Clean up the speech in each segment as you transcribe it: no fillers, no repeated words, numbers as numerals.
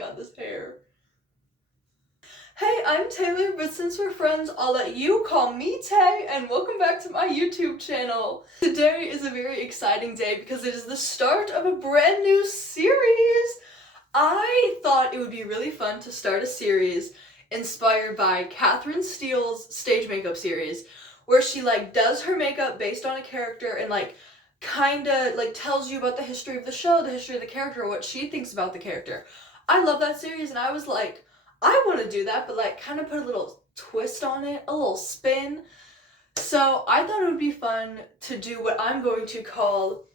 god, this hair. Hey, I'm Taylor, but since we're friends, I'll let you call me Tay, and welcome back to my YouTube channel. Today is a very exciting day because it is the start of a brand new series. I thought it would be really fun to start a series inspired by Catherine Steele's stage makeup series, where she does her makeup based on a character and kinda tells you about the history of the show, the history of the character, what she thinks about the character. I love that series, and I was like, I want to do that, but kind of put a little twist on it, a little spin. So I thought it would be fun to do what I'm going to call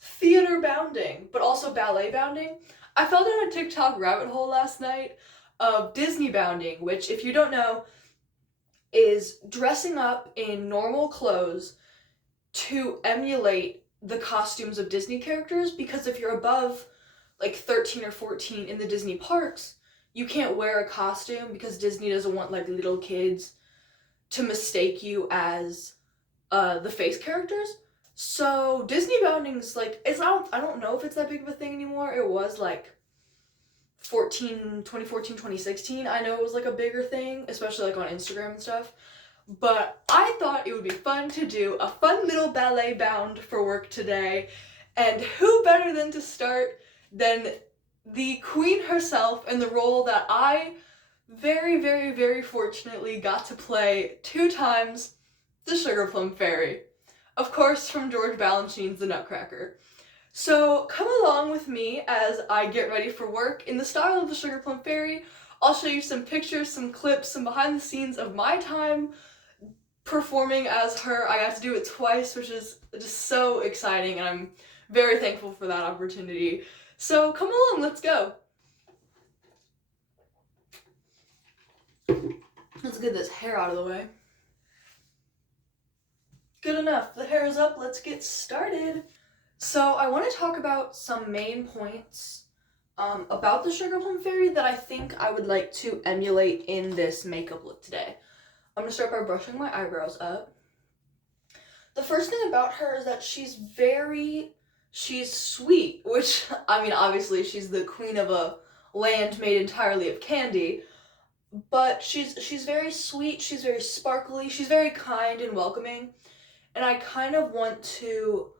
theater bounding, but also ballet bounding. I fell down a TikTok rabbit hole last night of Disney bounding, which, if you don't know, is dressing up in normal clothes to emulate the costumes of Disney characters, because if you're above 13 or 14 in the Disney parks, you can't wear a costume because Disney doesn't want little kids to mistake you as the face characters. So Disney bounding's I don't know if it's that big of a thing anymore. It was 2014, 2016. I know it was a bigger thing, especially on Instagram and stuff. But I thought it would be fun to do a fun little ballet bound for work today. And who better than to start than the queen herself in the role that I very, very, very fortunately got to play 2 times, the Sugar Plum Fairy. Of course, from George Balanchine's The Nutcracker. So come along with me as I get ready for work in the style of the Sugar Plum Fairy. I'll show you some pictures, some clips, some behind the scenes of my time performing as her. I got to do it twice, which is just so exciting, and I'm very thankful for that opportunity. So come along, let's go. Let's get this hair out of the way. Good enough. The hair is up. Let's get started. So I want to talk about some main points about the Sugar Plum Fairy that I think I would like to emulate in this makeup look today. I'm going to start by brushing my eyebrows up. The first thing about her is that she's sweet, which, I mean, obviously she's the queen of a land made entirely of candy, but she's very sweet, she's very sparkly, she's very kind and welcoming, and I kind of want to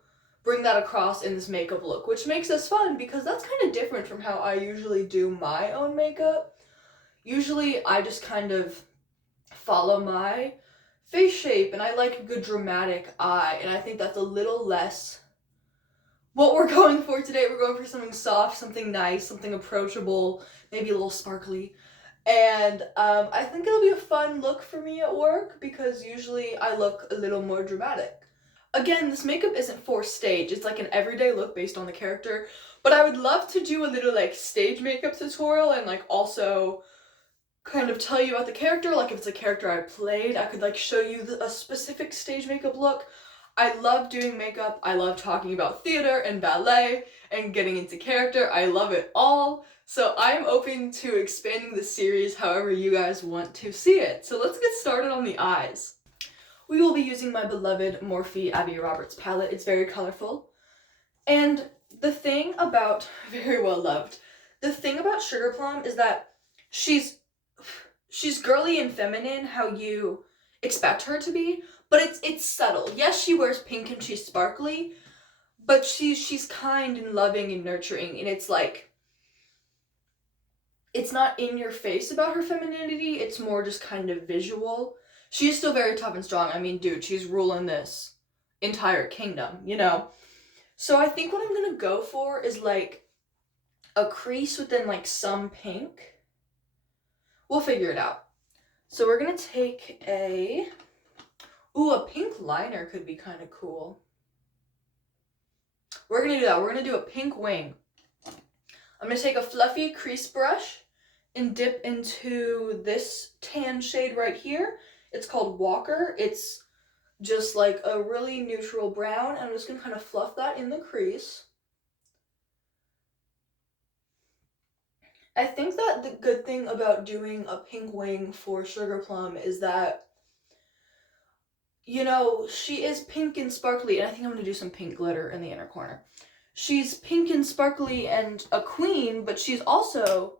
bring that across in this makeup look, which makes this fun because that's kind of different from how I usually do my own makeup. Usually I just kind of follow my face shape, and I like a good dramatic eye, and I think that's a little less what we're going for today. We're going for something soft, something nice, something approachable, maybe a little sparkly. And I think it'll be a fun look for me at work because usually I look a little more dramatic. Again, this makeup isn't for stage. It's an everyday look based on the character. But I would love to do a little stage makeup tutorial and also kind of tell you about the character. If it's a character I played, I could show you a specific stage makeup look. I love doing makeup, I love talking about theater and ballet and getting into character. I love it all. So I am open to expanding the series however you guys want to see it. So let's get started on the eyes. We will be using my beloved Morphe Abbey Roberts palette. It's very colorful. And the thing about, very well loved, the thing about Sugar Plum is that she's girly and feminine how you expect her to be, but it's subtle. Yes, she wears pink and she's sparkly, but she's kind and loving and nurturing, and it's not in your face about her femininity, it's more just kind of visual. She's still very tough and strong. I mean, dude, she's ruling this entire kingdom, you know? So I think what I'm gonna go for is a crease within some pink. We'll figure it out. So we're gonna take a pink liner could be kind of cool. We're gonna do that. We're gonna do a pink wing. I'm gonna take a fluffy crease brush and dip into this tan shade right here. It's called Walker. It's just a really neutral brown. I'm just gonna kind of fluff that in the crease. I think that the good thing about doing a pink wing for Sugar Plum is that, you know, she is pink and sparkly, and I think I'm going to do some pink glitter in the inner corner. She's pink and sparkly and a queen, but she's also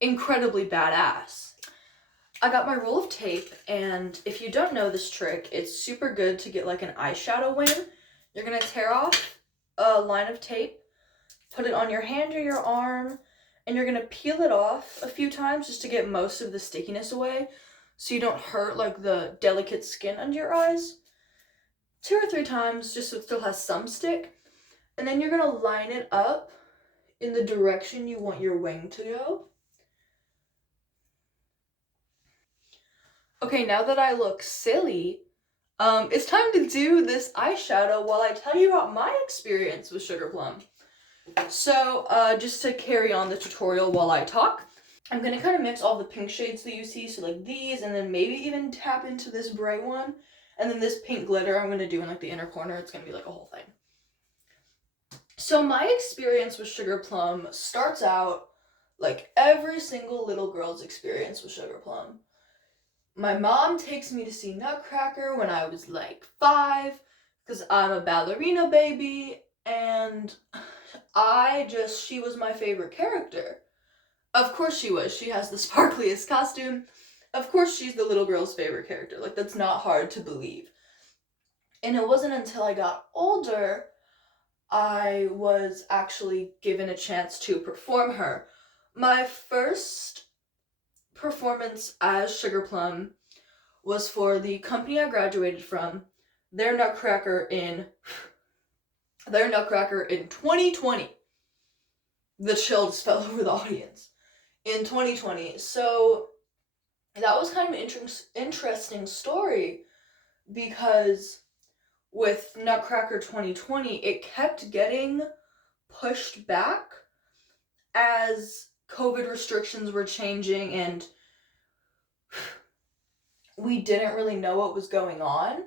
incredibly badass. I got my roll of tape, and if you don't know this trick, it's super good to get like an eyeshadow win. You're gonna tear off a line of tape, put it on your hand or your arm, and you're gonna peel it off a few times just to get most of the stickiness away so you don't hurt like the delicate skin under your eyes. 2 or 3 times just so it still has some stick. And then you're gonna line it up in the direction you want your wing to go. Okay, now that I look silly, it's time to do this eyeshadow while I tell you about my experience with Sugar Plum. So, just to carry on the tutorial while I talk, I'm gonna kind of mix all the pink shades that you see, so like these, and then maybe even tap into this bright one, and then this pink glitter I'm gonna do in like the inner corner. It's gonna be like a whole thing. So my experience with Sugar Plum starts out like every single little girl's experience with Sugar Plum. My mom takes me to see Nutcracker when I was like 5, because I'm a ballerina baby, and she was my favorite character. Of course she was. She has the sparkliest costume. Of course she's the little girl's favorite character. Like, that's not hard to believe. And it wasn't until I got older I was actually given a chance to perform her. My first performance as Sugar Plum was for the company I graduated from, their Nutcracker in 2020. The chill just fell over the audience. In 2020. So that was kind of an interesting story, because with Nutcracker 2020, it kept getting pushed back as COVID restrictions were changing, and we didn't really know what was going on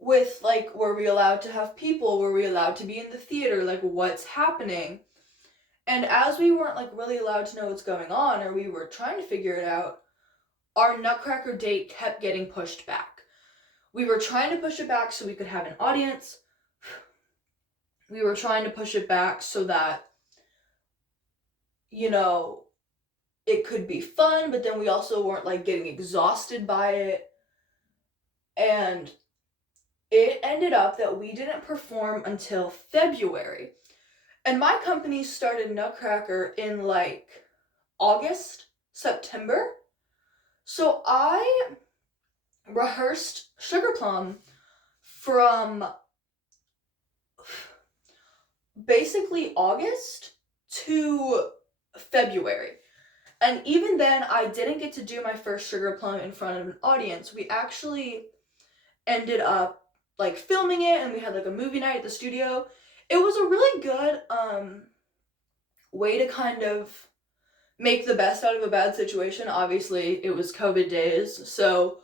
with, like, were we allowed to have people? Were we allowed to be in the theater? Like, what's happening? And as we weren't, like, really allowed to know what's going on, or we were trying to figure it out, our Nutcracker date kept getting pushed back. We were trying to push it back so we could have an audience. We were trying to push it back so that, you know, it could be fun, but then we also weren't, like, getting exhausted by it. And it ended up that we didn't perform until February. And my company started Nutcracker in, like, August, September. So I rehearsed Sugar Plum from basically August to February. And even then, I didn't get to do my first Sugar Plum in front of an audience. We actually ended up, like, filming it, and we had, like, a movie night at the studio. It was a really good way to kind of make the best out of a bad situation. Obviously, it was COVID days, so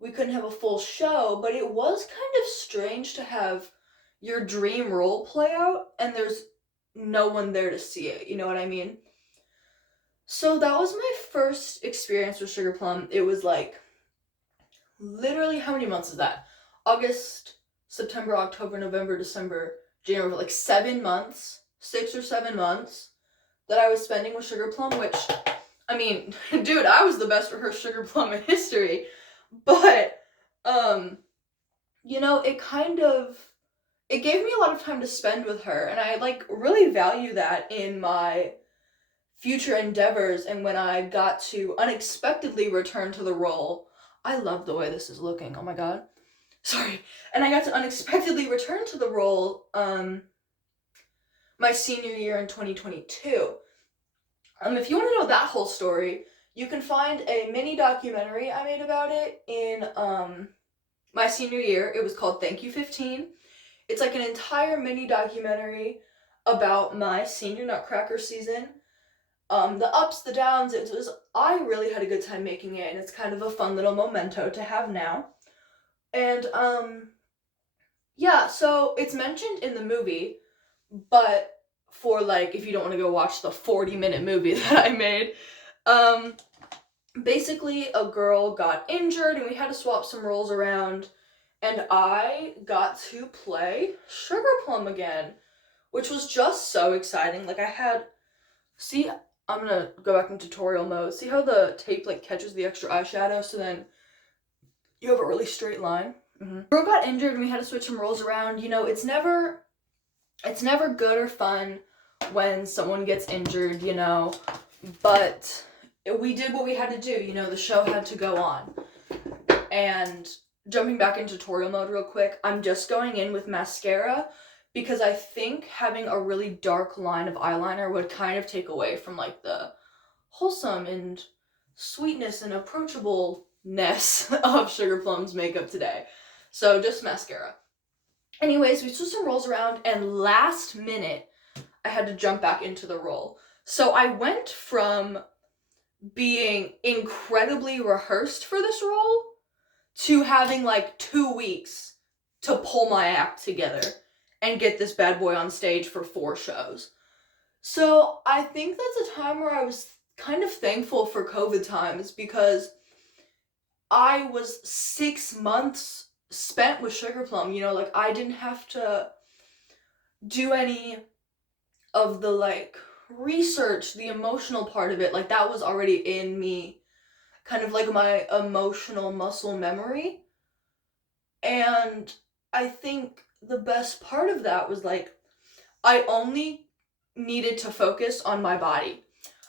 we couldn't have a full show, but it was kind of strange to have your dream role play out and there's no one there to see it, you know what I mean? So that was my first experience with Sugar Plum. It was like, literally, how many months is that? August, September, October, November, December, January, like 7 months, 6 or 7 months that I was spending with Sugar Plum, which, I mean, dude, I was the best rehearsed Sugar Plum in history. But, you know, it gave me a lot of time to spend with her, and I, like, really value that in my future endeavors. And when I got to unexpectedly return to the role, I love the way this is looking, oh my god. Sorry. And I got to unexpectedly return to the role, my senior year in 2022. If you want to know that whole story, you can find a mini documentary I made about it in my senior year. It was called Thank You 15. It's like an entire mini documentary about my senior Nutcracker season. The ups, the downs, I really had a good time making it, and it's kind of a fun little memento to have now. And yeah, so it's mentioned in the movie, but for, like, if you don't want to go watch the 40-minute movie that I made, basically a girl got injured and we had to swap some roles around, and I got to play Sugar Plum again, which was just so exciting. Like, I'm gonna go back in tutorial mode. See how the tape like catches the extra eyeshadow, so then you have a really straight line? Girl got injured and we had to switch some roles around. You know, it's never good or fun when someone gets injured, you know, but we did what we had to do, you know, the show had to go on. And jumping back in tutorial mode real quick, I'm just going in with mascara because I think having a really dark line of eyeliner would kind of take away from like the wholesome and sweetness and approachableness of Sugar Plum's makeup today. So just mascara. Anyways, we switched some roles around, and last minute, I had to jump back into the role. So I went from being incredibly rehearsed for this role to having like 2 weeks to pull my act together and get this bad boy on stage for 4 shows. So I think that's a time where I was kind of thankful for COVID times, because I was 6 months spent with Sugar Plum, you know, like I didn't have to do any of the like research, the emotional part of it. Like that was already in me, kind of like my emotional muscle memory. And I think the best part of that was like I only needed to focus on my body.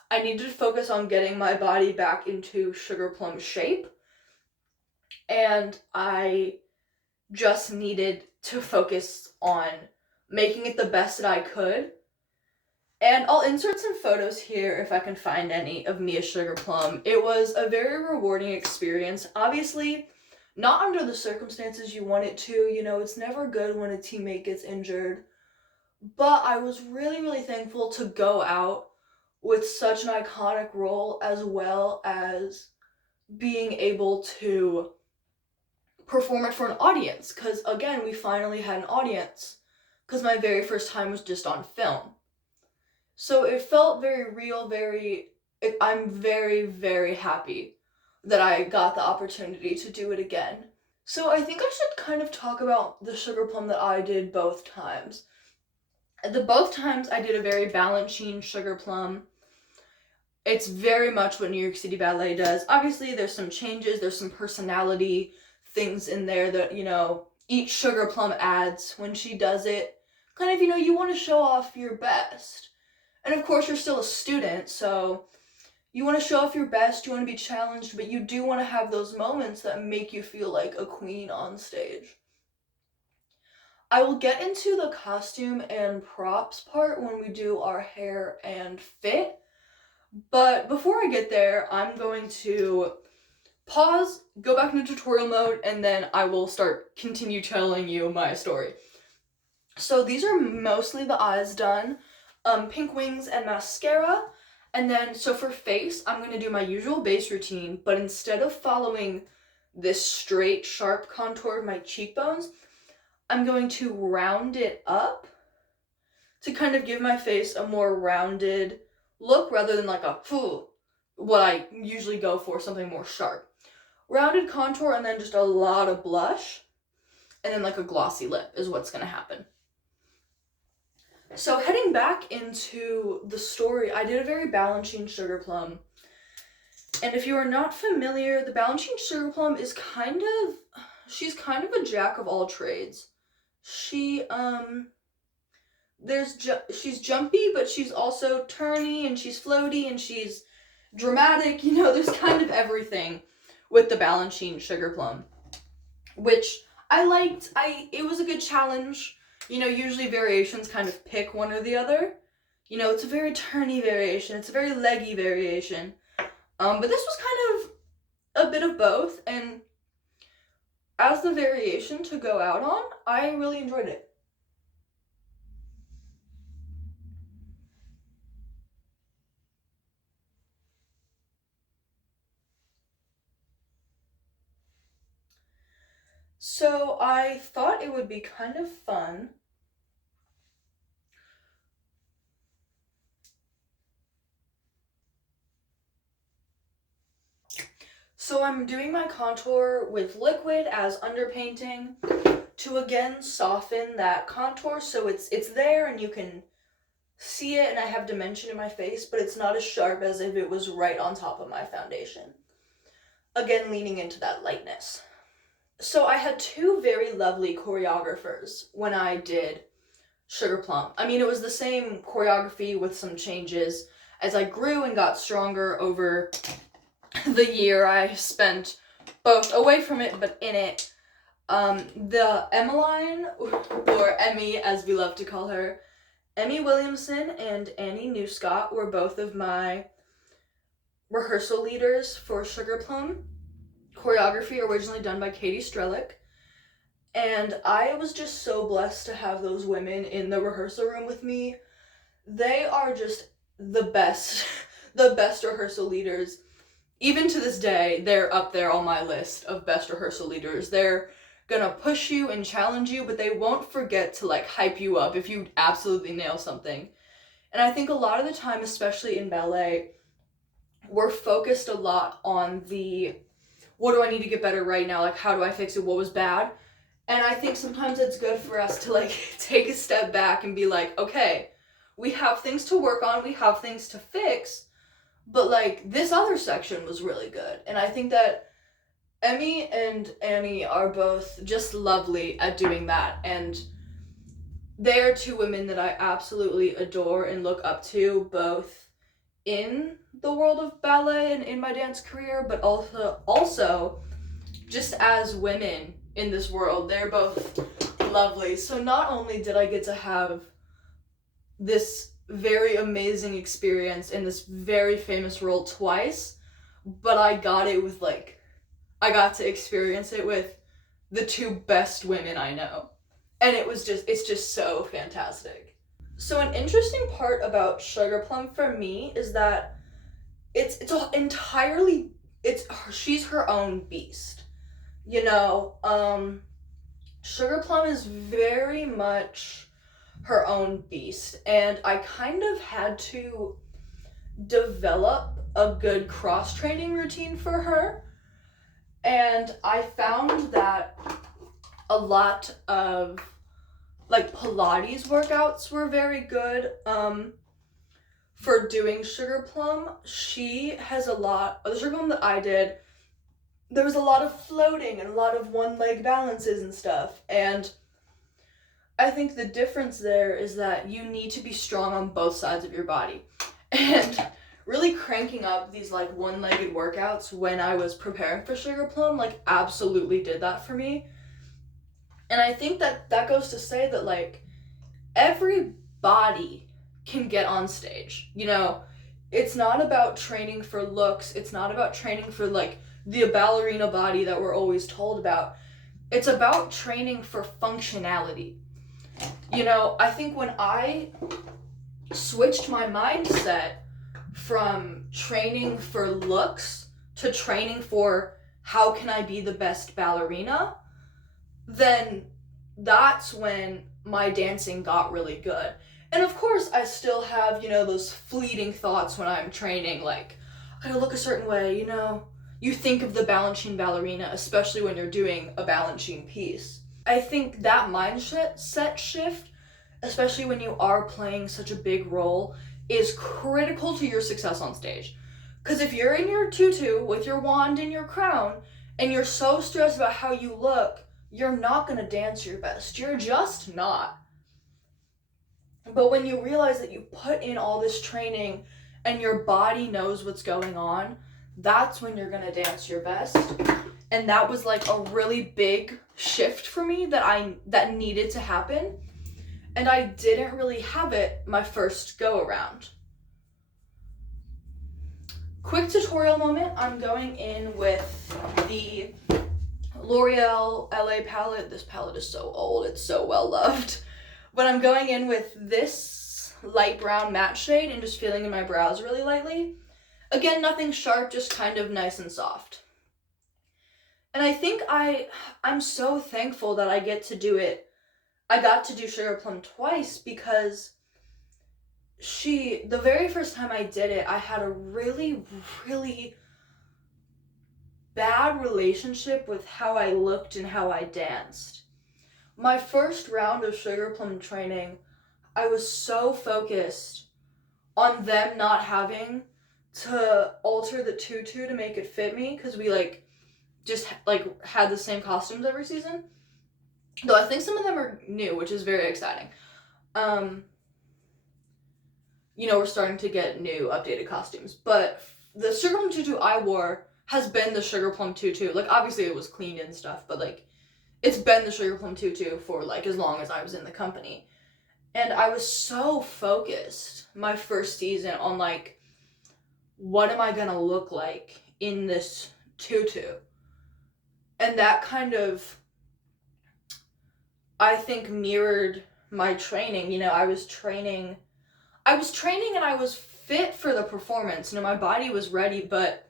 I needed to focus on getting my body back into Sugar Plum shape. And I just needed to focus on making it the best that I could. And I'll insert some photos here if I can find any of me as Sugar Plum. It was a very rewarding experience. Obviously, not under the circumstances you want it to. You know, it's never good when a teammate gets injured. But I was really, really thankful to go out with such an iconic role, as well as being able to perform it for an audience, because again, we finally had an audience, because my very first time was just on film. So it felt very real, I'm very, very happy that I got the opportunity to do it again. So I think I should kind of talk about the Sugar Plum that I did both times. Both times I did a very Balanchine Sugar Plum. It's very much what New York City Ballet does. Obviously, there's some changes, there's some personality things in there that, you know, each Sugar Plum adds when she does it. Kind of, you know, you want to show off your best. And of course, you're still a student, so you want to show off your best, you want to be challenged, but you do want to have those moments that make you feel like a queen on stage. I will get into the costume and props part when we do our hair and fit, but before I get there, I'm going to pause, go back into tutorial mode, and then I will continue telling you my story. So these are mostly the eyes done, pink wings and mascara. And then, so for face, I'm going to do my usual base routine, but instead of following this straight, sharp contour of my cheekbones, I'm going to round it up to kind of give my face a more rounded look, rather than like what I usually go for, something more sharp. Rounded contour, and then just a lot of blush, and then like a glossy lip is what's going to happen. So heading back into the story, I did a very Balanchine Sugar Plum. And if you are not familiar, the Balanchine Sugar Plum is she's kind of a jack of all trades. She's jumpy, but she's also turny, and she's floaty, and she's dramatic. You know, there's kind of everything with the Balanchine Sugar Plum, which I liked. It was a good challenge. You know, usually variations kind of pick one or the other. You know, it's a very turny variation, it's a very leggy variation. But this was kind of a bit of both, and as the variation to go out on, I really enjoyed it. So I thought it would be kind of fun So I'm doing my contour with liquid as underpainting to again soften that contour so it's there and you can see it and I have dimension in my face, but it's not as sharp as if it was right on top of my foundation. Again, leaning into that lightness. So I had two very lovely choreographers when I did Sugar Plum. I mean, it was the same choreography with some changes. As I grew and got stronger over the year I spent both away from it but in it, the Emmeline, or Emmy as we love to call her, Emmy Williamson and Annie Newscott were both of my rehearsal leaders for Sugar Plum. Choreography originally done by Katie Strelick. And I was just so blessed to have those women in the rehearsal room with me. They are just the best, the best rehearsal leaders. Even to this day, they're up there on my list of best rehearsal leaders. They're gonna push you and challenge you, but they won't forget to like hype you up if you absolutely nail something. And I think a lot of the time, especially in ballet, we're focused a lot on the, what do I need to get better right now? Like, how do I fix it? What was bad? And I think sometimes it's good for us to like take a step back and be like, okay, we have things to work on, we have things to fix, but like this other section was really good. And I think that Emmy and Annie are both just lovely at doing that. And they are two women that I absolutely adore and look up to, both in the world of ballet and in my dance career, but also just as women in this world. They're both lovely. So not only did I get to have this very amazing experience in this very famous role twice, but I got to experience it with the two best women I know. And it's just so fantastic. So an interesting part about Sugar Plum for me is that she's her own beast. You know, Sugar Plum is very much her own beast, and I kind of had to develop a good cross-training routine for her, and I found that a lot of like Pilates workouts were very good for doing Sugar Plum. The Sugar Plum that I did, there was a lot of floating and a lot of one leg balances and stuff. And I think the difference there is that you need to be strong on both sides of your body. And really cranking up these like one-legged workouts when I was preparing for Sugar Plum like absolutely did that for me. And I think that goes to say that like every body can get on stage. You know, it's not about training for looks. It's not about training for like the ballerina body that we're always told about. It's about training for functionality. You know, I think when I switched my mindset from training for looks to training for how can I be the best ballerina, then that's when my dancing got really good. And of course, I still have, you know, those fleeting thoughts when I'm training, like, I gotta look a certain way, you know? You think of the Balanchine ballerina, especially when you're doing a Balanchine piece. I think that mindset shift, especially when you are playing such a big role, is critical to your success on stage. Because if you're in your tutu with your wand and your crown, and you're so stressed about how you look, you're not gonna dance your best. You're just not. But when you realize that you put in all this training and your body knows what's going on, that's when you're gonna dance your best. And that was like a really big shift for me that needed to happen. And I didn't really have it my first go around. Quick tutorial moment. I'm going in with the L'Oreal LA palette. This palette is so old, it's so well loved. But I'm going in with this light brown matte shade and just feeling in my brows really lightly. Again, nothing sharp, just kind of nice and soft. And I think I'm so thankful that I get to do it. I got to do Sugar Plum twice because the very first time I did it, I had a really, really bad relationship with how I looked and how I danced. My first round of Sugar Plum training, I was so focused on them not having to alter the tutu to make it fit me, because we like just like had the same costumes every season. Though I think some of them are new, which is very exciting. You know, we're starting to get new updated costumes, but the Sugar Plum tutu I wore has been the Sugar Plum tutu. Like, obviously it was cleaned and stuff, but like it's been the Sugar Plum tutu for like as long as I was in the company. And I was so focused my first season on like, what am I gonna look like in this tutu? And that kind of, I think, mirrored my training. You know, I was training and I was fit for the performance. You know, my body was ready, but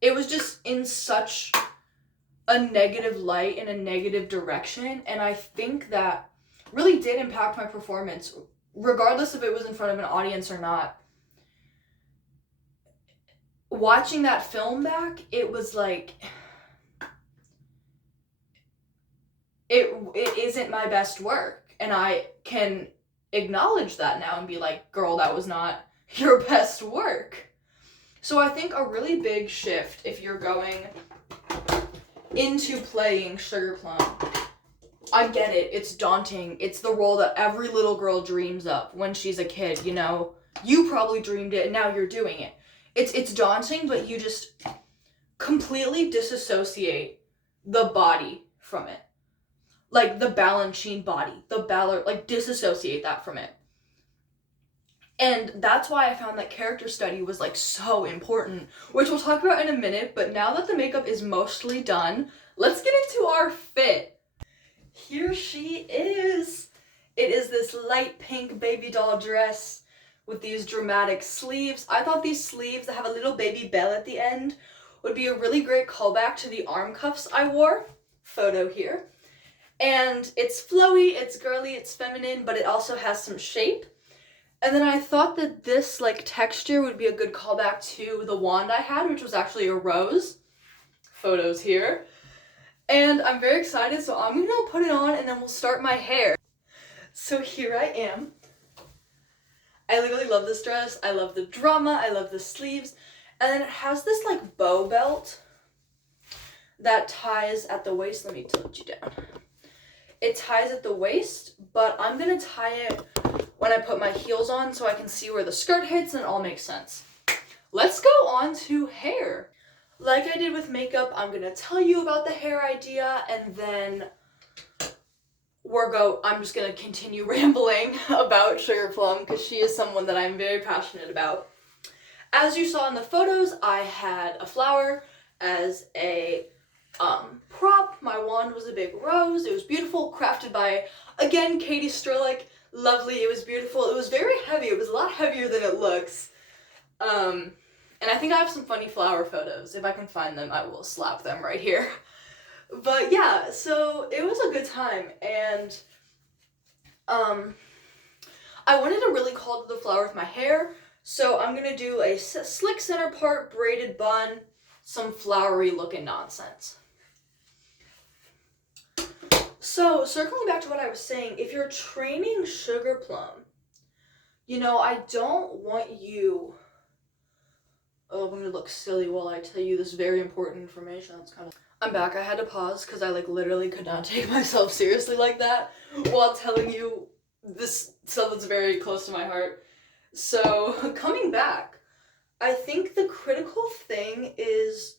it was just in such a negative light, in a negative direction. And I think that really did impact my performance, regardless if it was in front of an audience or not. Watching that film back, it was like, it isn't my best work. And I can acknowledge that now and be like, girl, that was not your best work. So I think a really big shift, if you're going into playing Sugar Plum, I get it, it's daunting. It's the role that every little girl dreams of when she's a kid, you know? You probably dreamed it and now you're doing it. It's daunting, but you just completely disassociate the body from it. Like the Balanchine body, the Ballard, like disassociate that from it. And that's why I found that character study was like so important, which we'll talk about in a minute. But now that the makeup is mostly done, let's get into our fit. Here she is. It is this light pink baby doll dress with these dramatic sleeves. I thought these sleeves that have a little baby bell at the end would be a really great callback to the arm cuffs I wore. Photo here. And it's flowy, it's girly, it's feminine, but it also has some shape. And then I thought that this like texture would be a good callback to the wand I had, which was actually a rose. Photos here. And I'm very excited, so I'm gonna put it on and then we'll start my hair. So here I am. I literally love this dress. I love the drama, I love the sleeves. And then it has this like bow belt that ties at the waist. Let me tilt you down. It ties at the waist, but I'm gonna tie it when I put my heels on so I can see where the skirt hits and it all makes sense. Let's go on to hair. Like I did with makeup, I'm gonna tell you about the hair idea and then I'm just gonna continue rambling about Sugar Plum because she is someone that I'm very passionate about. As you saw in the photos, I had a flower as a prop. My wand was a big rose. It was beautiful, crafted by, again, Katie Strelick. Lovely. It was beautiful. It was very heavy. It was a lot heavier than it looks. And I think I have some funny flower photos. If I can find them, I will slap them right here. But yeah, so it was a good time. And I wanted to really call to the flower with my hair. So I'm going to do a slick center part, braided bun, some flowery looking nonsense. So, circling back to what I was saying, if you're training Sugar Plum, you know, I don't want you... Oh, I'm going to look silly while I tell you this very important information. That's kind of... I'm back. I had to pause because I, like, literally could not take myself seriously like that while telling you this stuff that's very close to my heart. So, coming back, I think the critical thing is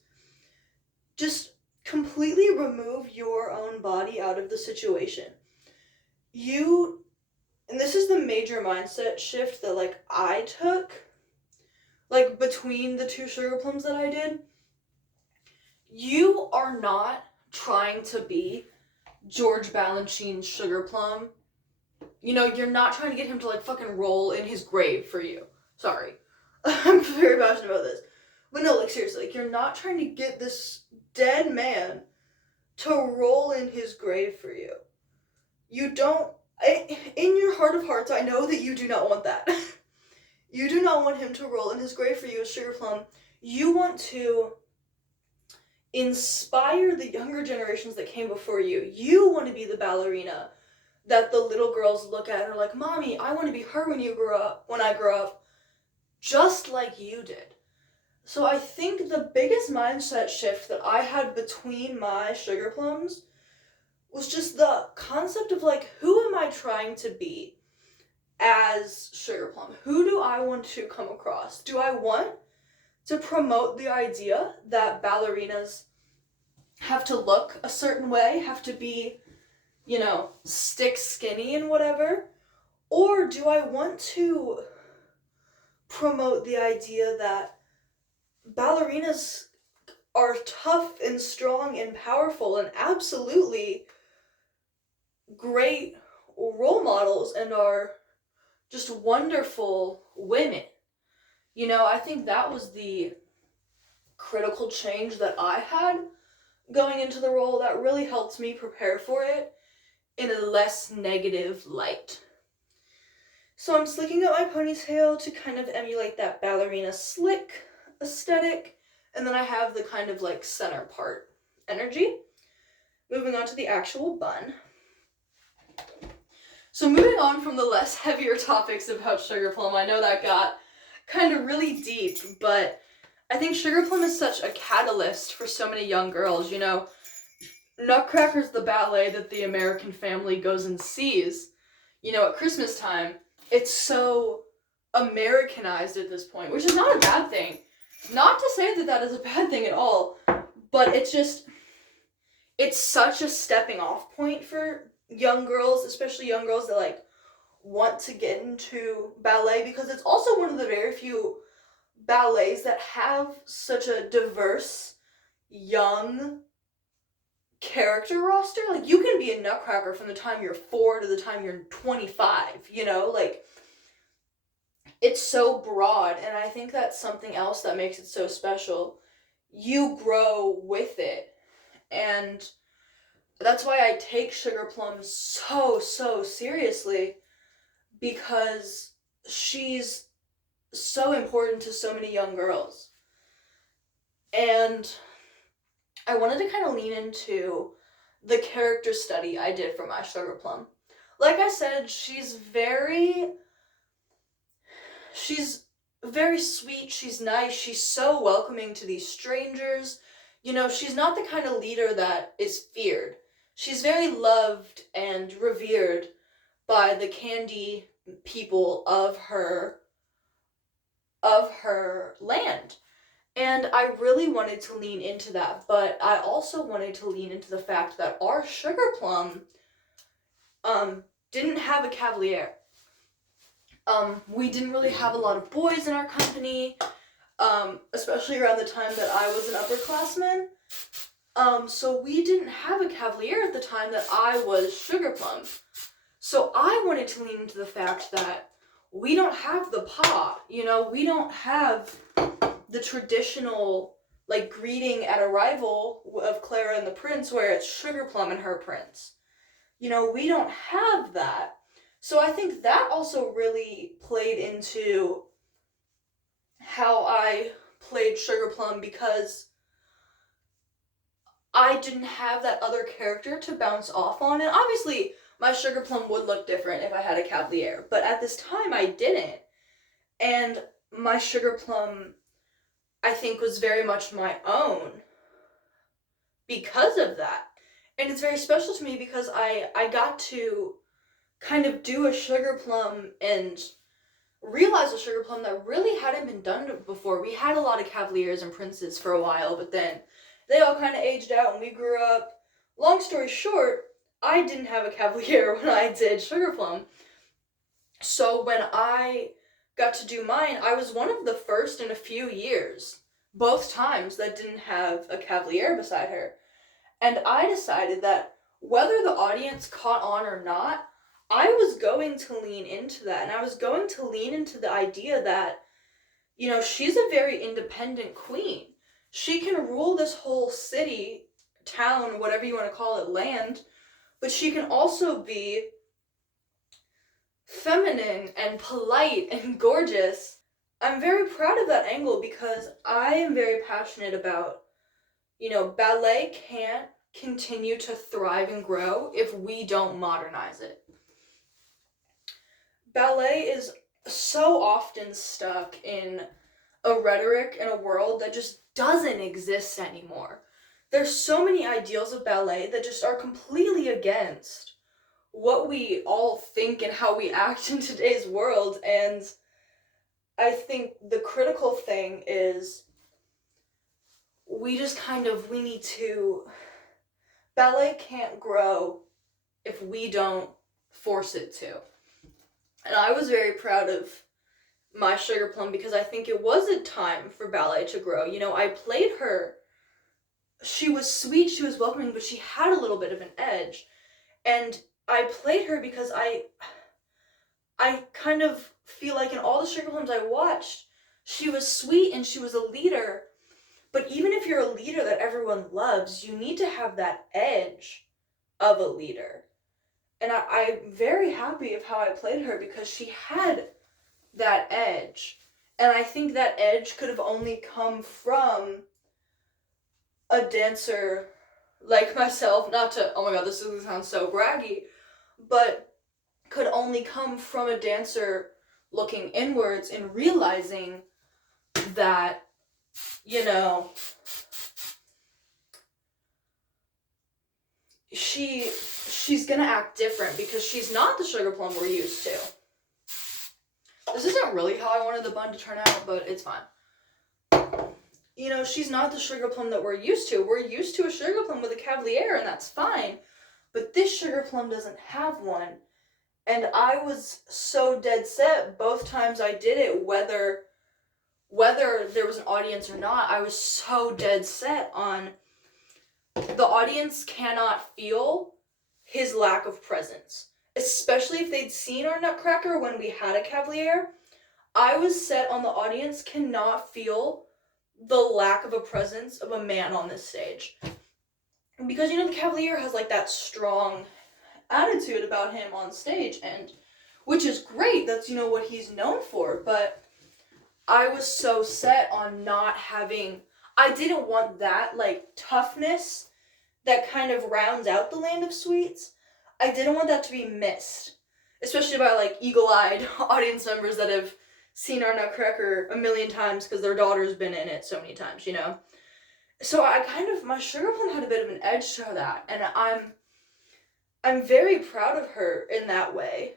just completely remove your own body out of the situation. And this is the major mindset shift that, like, I took, like, between the two Sugar Plums that I did. You are not trying to be George Balanchine's Sugar Plum. You know, you're not trying to get him to, like, fucking roll in his grave for you. Sorry. I'm very passionate about this. But no, like, seriously, like, you're not trying to get this dead man to roll in his grave for you. You don't... in your heart of hearts, I know that you do not want that. You do not want him to roll in his grave for you as Sugar Plum. You want to inspire the younger generations that came before you. You want to be the ballerina that the little girls look at and are like, Mommy, I want to be her when I grow up, just like you did. So I think the biggest mindset shift that I had between my Sugar Plums was just the concept of like, who am I trying to be as Sugar Plum? Who do I want to come across? Do I want to promote the idea that ballerinas have to look a certain way, have to be, stick skinny and whatever? Or do I want to promote the idea that ballerinas are tough and strong and powerful and absolutely great role models and are just wonderful women? I think that was the critical change that I had going into the role that really helped me prepare for it in a less negative light. So I'm slicking up my ponytail to kind of emulate that ballerina slick aesthetic, and then I have the kind of like center part energy. Moving on to the actual bun. So moving on from the less heavier topics about Sugar Plum, I know that got kind of really deep, but I think Sugar Plum is such a catalyst for so many young girls. Nutcracker's the ballet that the American family goes and sees, at Christmas time. It's so Americanized at this point, which is not a bad thing. Not to say that that is a bad thing at all, but it's such a stepping off point for young girls, especially young girls that like want to get into ballet, because it's also one of the very few ballets that have such a diverse young character roster. Like, you can be a Nutcracker from the time you're 4 to the time you're 25, like, it's so broad, and I think that's something else that makes it so special. You grow with it, and that's why I take Sugar Plum so seriously, because she's so important to so many young girls. And I wanted to kind of lean into the character study I did for my Sugar Plum. Like I said, she's very sweet, she's nice, she's so welcoming to these strangers. She's not the kind of leader that is feared. She's very loved and revered by the candy people of her land. And I really wanted to lean into that, but I also wanted to lean into the fact that our Sugar Plum didn't have a cavalier. We didn't really have a lot of boys in our company, especially around the time that I was an upperclassman. So we didn't have a cavalier at the time that I was Sugar Plum. So I wanted to lean into the fact that we don't have the paw, we don't have the traditional, like, greeting at arrival of Clara and the Prince where it's Sugar Plum and her prince. We don't have that. So I think that also really played into how I played Sugar Plum, because I didn't have that other character to bounce off on. And obviously, my Sugar Plum would look different if I had a cavalier, but at this time I didn't. And my Sugar Plum, I think, was very much my own because of that. And it's very special to me because I got to kind of do a Sugar Plum and realize a Sugar Plum that really hadn't been done before. We had a lot of cavaliers and princes for a while, but then they all kind of aged out and we grew up. Long story short, I didn't have a cavalier when I did Sugar Plum. So when I got to do mine, I was one of the first in a few years, both times, that didn't have a cavalier beside her. And I decided that whether the audience caught on or not, I was going to lean into that. And I was going to lean into the idea that, she's a very independent queen. She can rule this whole city, town, whatever you want to call it, land, but she can also be feminine and polite and gorgeous. I'm very proud of that angle because I am very passionate about, ballet can't continue to thrive and grow if we don't modernize it. Ballet is so often stuck in a rhetoric in a world that just doesn't exist anymore. There's so many ideals of ballet that just are completely against what we all think and how we act in today's world. And I think the critical thing is we need to, ballet can't grow if we don't force it to. And I was very proud of my Sugar Plum because I think it was a time for ballet to grow. You know, I played her. She was sweet, she was welcoming, but she had a little bit of an edge. And I played her because I kind of feel like in all the Sugar Plums I watched, she was sweet and she was a leader. But even if you're a leader that everyone loves, you need to have that edge of a leader. And I'm very happy of how I played her because she had that edge. And I think that edge could have only come from a dancer like myself, not to, oh my god, this is going to sound so braggy, but could only come from a dancer looking inwards and realizing that, you know, she's gonna act different because she's not the Sugar Plum we're used to. This isn't really how I wanted the bun to turn out, but it's fine. You know, she's not the Sugar Plum that we're used to. We're used to a Sugar Plum with a cavalier, and that's fine. But this Sugar Plum doesn't have one. And I was so dead set both times I did it, whether there was an audience or not, I was so dead set on the audience cannot feel his lack of presence. Especially if they'd seen our Nutcracker when we had a cavalier. I was set on the audience cannot feel the lack of a presence of a man on this stage. Because, you know, the cavalier has like that strong attitude about him on stage, and which is great, that's, you know, what he's known for, but I was so set on not having, I didn't want that like toughness that kind of rounds out the Land of Sweets. I didn't want that to be missed, especially by like eagle-eyed audience members that have seen our Nutcracker a million times because their daughter's been in it so many times, you know. So I kind of, my Sugar Plum had a bit of an edge to that, and I'm very proud of her in that way,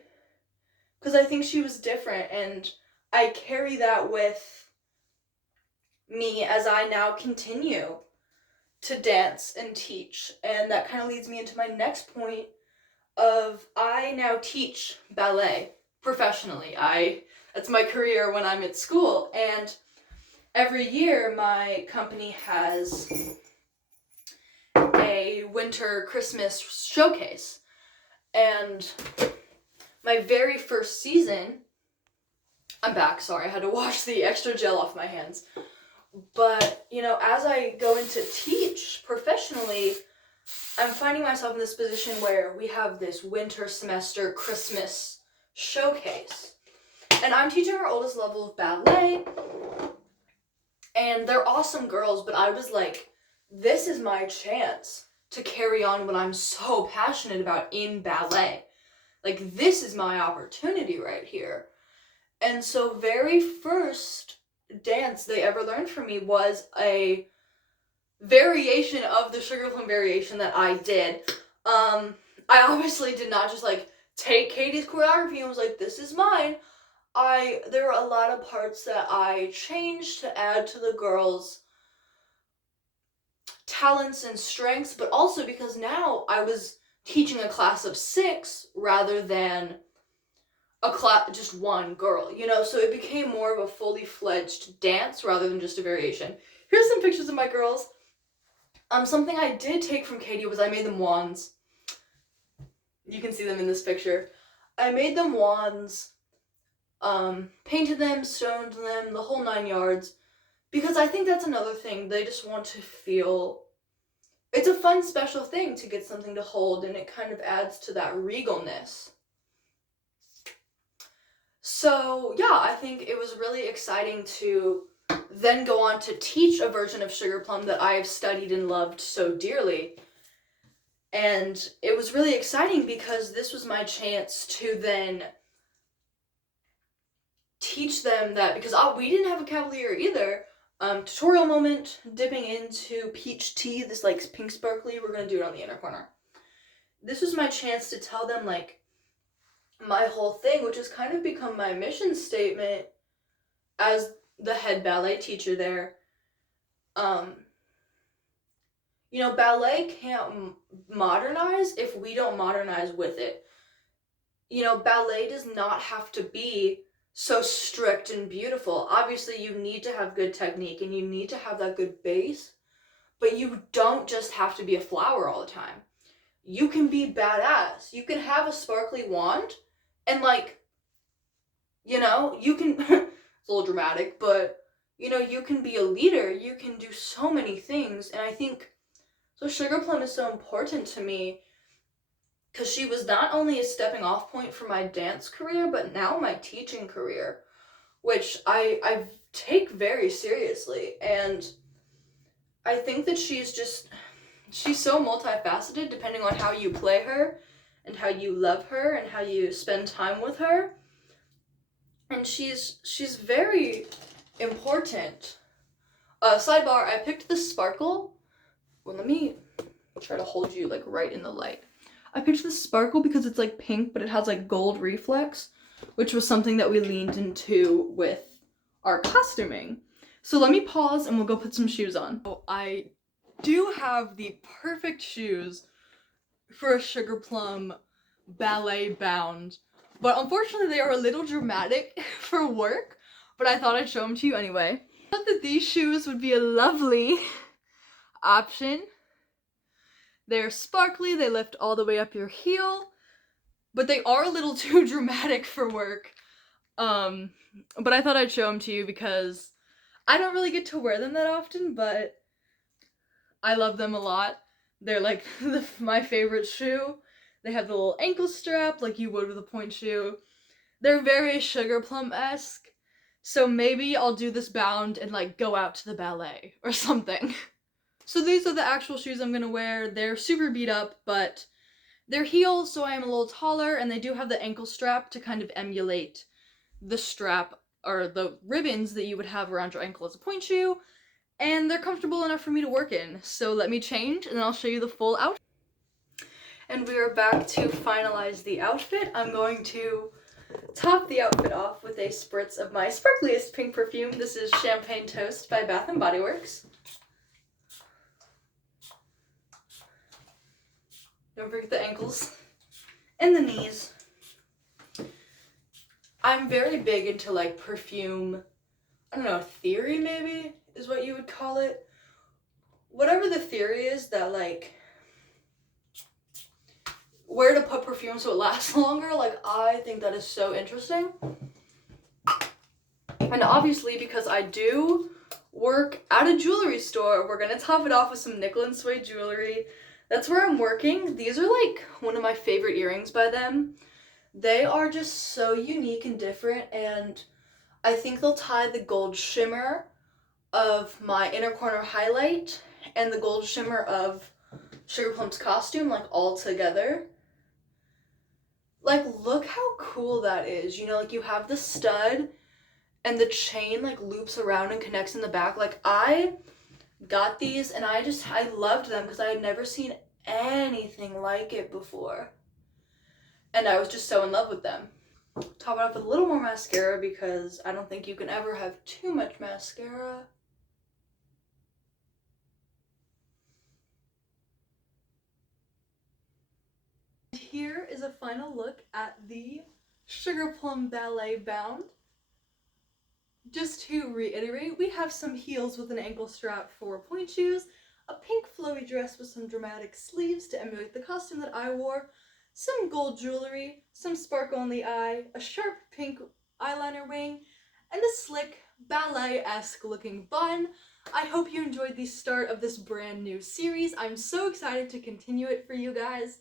because I think she was different, and I carry that with me as I now continue to dance and teach. And that kind of leads me into my next point of I now teach ballet professionally. That's my career when I'm at school, and every year my company has a winter Christmas showcase. And my very first season, I'm back, sorry, I had to wash the extra gel off my hands. But, you know, as I go into teach professionally, I'm finding myself in this position where we have this winter semester Christmas showcase. And I'm teaching our oldest level of ballet, and they're awesome girls, but I was like, this is my chance to carry on what I'm so passionate about in ballet. Like, this is my opportunity right here. And so very first dance they ever learned from me was a variation of the Sugar Plum variation that I did. I obviously did not just like take Katie's choreography and was like, this is mine. There were a lot of parts that I changed to add to the girls' talents and strengths, but also because now I was teaching a class of 6 rather than a class, just one girl, you know, so it became more of a fully fledged dance rather than just a variation. Here's some pictures of my girls. Something I did take from Katie was I made them wands. You can see them in this picture. I made them wands, painted them, stoned them, the whole 9 yards, because I think that's another thing. They just want to feel, it's a fun, special thing to get something to hold, and it kind of adds to that regalness. So yeah, I think it was really exciting to then go on to teach a version of Sugar Plum that I have studied and loved so dearly. And it was really exciting because this was my chance to then teach them that, because we didn't have a cavalier either. Tutorial moment, dipping into peach tea, this like pink sparkly, we're gonna do it on the inner corner. This was my chance to tell them like my whole thing, which has kind of become my mission statement as the head ballet teacher there. You know, ballet can't modernize if we don't modernize with it. You know, ballet does not have to be so strict and beautiful. Obviously, you need to have good technique and you need to have that good base, but you don't just have to be a flower all the time. You can be badass. You can have a sparkly wand and like, you know, you can, it's a little dramatic, but you know, you can be a leader. You can do so many things. And I think, so Sugar Plum is so important to me because she was not only a stepping off point for my dance career, but now my teaching career, which I take very seriously. And I think that she's so multifaceted depending on how you play her and how you love her and how you spend time with her. And she's very important. Sidebar, I picked the sparkle. Well, let me try to hold you like right in the light. I picked the sparkle because it's like pink, but it has like gold reflex, which was something that we leaned into with our costuming. So let me pause and we'll go put some shoes on. Oh, I do have the perfect shoes for a Sugar Plum ballet bound, but unfortunately they are a little dramatic for work, but I thought I'd show them to you anyway. I thought that these shoes would be a lovely option. They're sparkly, they lift all the way up your heel, but they are a little too dramatic for work. But I thought I'd show them to you because I don't really get to wear them that often, but I love them a lot. They're like my favorite shoe. They have the little ankle strap like you would with a point shoe. They're very Sugar Plum-esque, so maybe I'll do this bound and like go out to the ballet or something. So these are the actual shoes I'm gonna wear. They're super beat up, but they're heels, so I am a little taller, and they do have the ankle strap to kind of emulate the strap or the ribbons that you would have around your ankle as a point shoe, and they're comfortable enough for me to work in. So let me change, and then I'll show you the full outfit. And we are back to finalize the outfit. I'm going to top the outfit off with a spritz of my sparkliest pink perfume. This is Champagne Toast by Bath & Body Works. Don't forget the ankles and the knees. I'm very big into like perfume, I don't know, theory maybe is what you would call it. Whatever the theory is that like where to put perfume so it lasts longer, like I think that is so interesting. And obviously because I do work at a jewelry store, we're gonna top it off with some nickel and suede jewelry. That's where I'm working. These are like one of my favorite earrings by them. They are just so unique and different, and I think they'll tie the gold shimmer of my inner corner highlight and the gold shimmer of Sugar Plum's costume like all together. Like look how cool that is. You know, like you have the stud and the chain like loops around and connects in the back. Like I got these and I loved them because I had never seen anything like it before. And I was just so in love with them. Top it off with a little more mascara because I don't think you can ever have too much mascara. Here is a final look at the Sugar Plum Ballet Bound. Just to reiterate, we have some heels with an ankle strap for point shoes, a pink flowy dress with some dramatic sleeves to emulate the costume that I wore, some gold jewelry, some sparkle in the eye, a sharp pink eyeliner wing, and a slick ballet-esque looking bun. I hope you enjoyed the start of this brand new series. I'm so excited to continue it for you guys.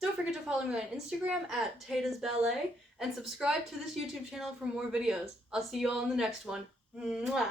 Don't forget to follow me on Instagram at Tata's Ballet and subscribe to this YouTube channel for more videos. I'll see you all in the next one. Mwah!